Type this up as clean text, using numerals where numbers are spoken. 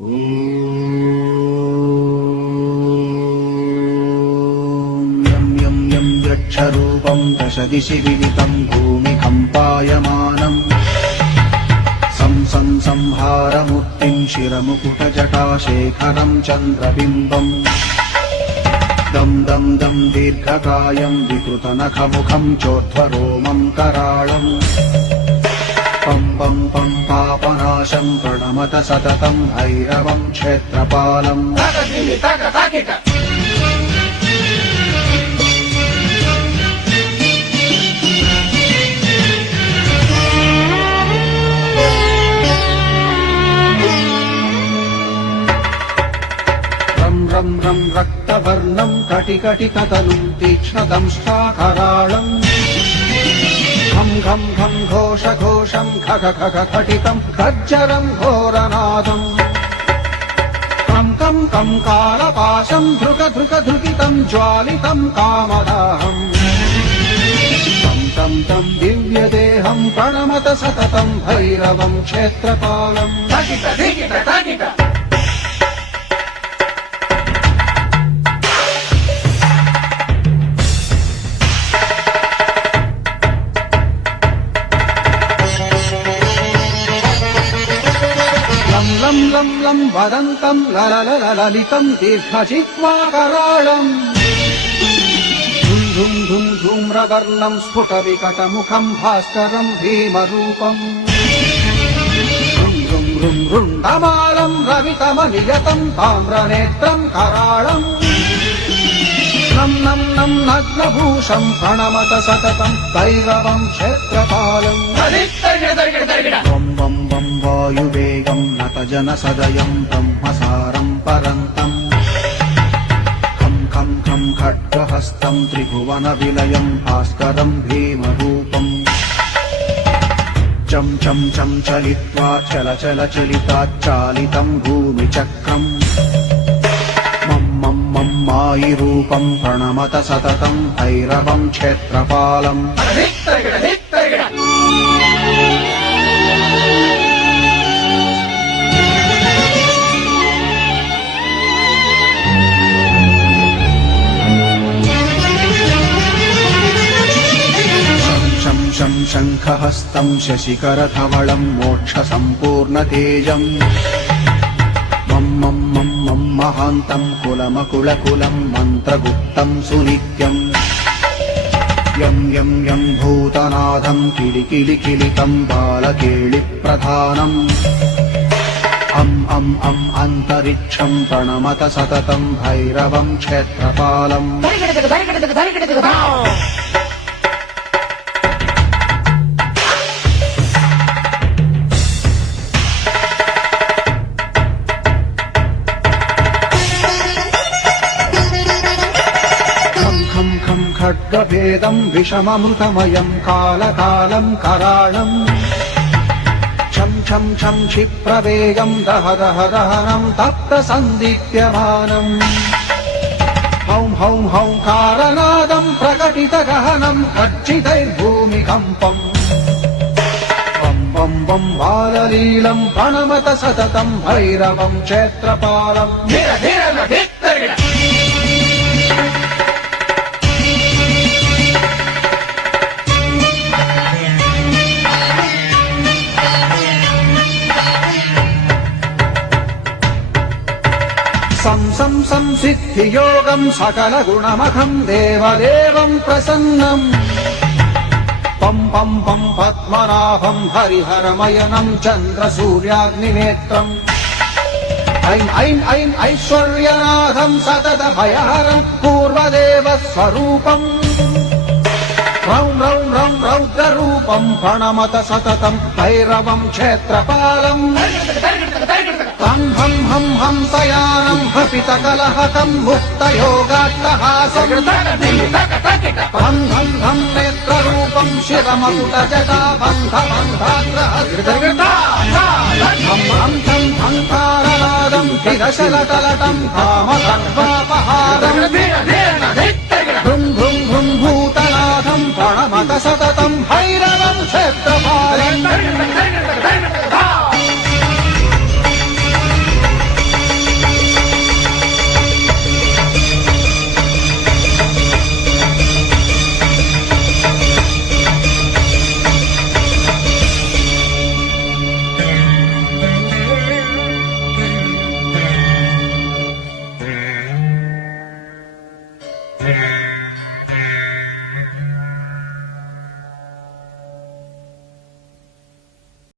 यं यं यं यक्षरूपं दशदिशि विदितं भूमिकम्पायमानम् सं संहारमूर्तिं शिरमुकुटजटाशेखरं चन्द्रबिम्बम् दं दं दं दीर्घकायं विकृतनखमुखं चोर्ध्वरोमं कराळम् पं पं पं पापनाशं प्रणमत सततं भैरवं क्षेत्रपालम् रं रं रक्तवर्णं कटिकटिततनुं तीक्ष्णदंष्ट्राकराळम् घं घं घं घोषघोषं खग खग खटितं खज्जरं घोरनादम् कं कं कं कालपाशं धृक धृक धृकितं ज्वालितं कामदाहम् तं तं तं दिव्यदेहं प्रणमत सततं भैरवं क्षेत्रपालम् लं लं लं वदन्तं ललितं दीर्घजिह्वाकराळम् धुं धुं धुं धूम्रवर्णं स्फुटविकटमुखं भास्करं भीमरूपम् ृं ृं ृं रुण्डमालं रवितमनियतं ताम्रनेत्रं कराळम् नं नं नं नग्नभूषं प्रणमत सततं भैरवं क्षेत्रपालम् वं वं वं वायुवेगं नतजनसदयं ब्रह्मसारं परन्तम् खं खं खं खड्गहस्तं त्रिभुवनविलयं भास्करं भीमरूपम् चं चं चं चलित्वा चल चल चलिताच्चालितं भूमिचक्रम् मं मं मं मायिरूपं प्रणमत सततं भैरवं क्षेत्रपालम् शं शङ्खहस्तं शशिकरधवलं मोक्षसम्पूर्णतेजम् मं मं मं मं महान्तं कुलमकुलकुलं मन्त्रगुप्तं सुनित्यम् यं यं यं भूतनादं किलिकिलिकिलितं बालकेलिप्रधानम् अं अन्तरिक्षं प्रणमत सततं भैरवं क्षेत्रपालम् खड्गभेदं विषममृतमयं कालकालं कराळम् छं छं छं क्षिप्रवेगं दह दह दहनं तप्तसन्दीप्यमानम् हौं हौं हौंकारनादं प्रकटितगहनं गर्जितैर्भूमिकम्पम् वं वं वं बाललीलं प्रणमत सततं भैरवं क्षेत्रपालम् संसिद्धियोगं सकलगुणमखं देवदेवं प्रसन्नम् पं पं पं पद्मनाभं हरिहरमयनं चन्द्रसूर्याग्निनेत्रम् ऐं ऐं ऐं ऐश्वर्यनाथं सततभयहरं पूर्वदेवस्वरूपम् रौं रौं रौं रौद्ररूपं प्रणमत सततं भैरवं क्षेत्रपालम् हं हं हं हंसयानं हपितकलहकं मुक्तयोगाट्टहासम् हं हं हं नेत्ररूपं शिरमकुटजटाबन्धबन्धाग्रहं हं हं हंकारनादं किरशलटलटं कामकर्वापहारम् भृं भृं भृं भूतनाथं प्रणमत सततं भैरवं क्षेत्रपालम् Yeah.